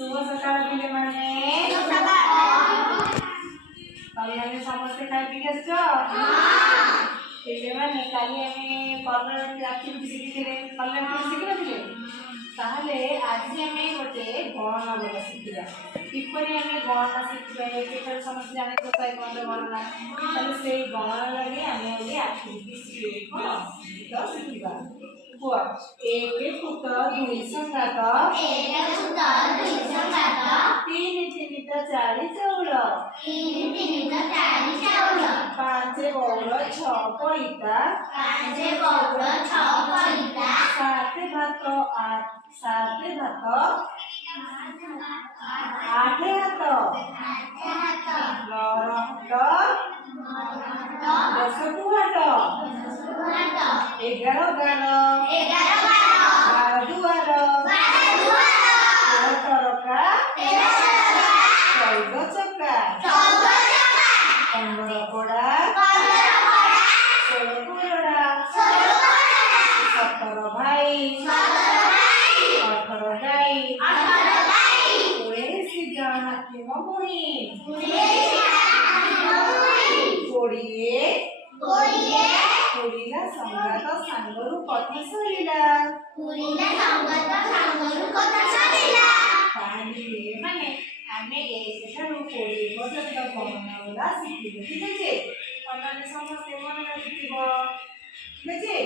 शुभ सकाळ पिले माने तमें समस्ते खाई पी आस पिले माने काली आम कलर एक्टिविटी शिखी कलर एक्टिविटी शिखी आज आम गोटे गणना शिखा किपर आम गणना शिखे समस्त जाने गणना से गणना आम एक्टिविटी शिखा एक फुट दुई संगात तीन तीन चारि चौल पांच बौल छ पैता सात भात आठ हाथ दस कुहाट 11 गार 12 दुआर 13 तरका 14 चक्का 15 कोड़ा 16 कुरड़ा 17 भाई 18 गाई 19 जन हाकिम बुणी 20 संगात सांगरू कथा सरिला माने आमे एठारु 20 पर्यंत गणना शिखिले ठीक अछि अन्य समस्त मन रखिबो ठीक अछि।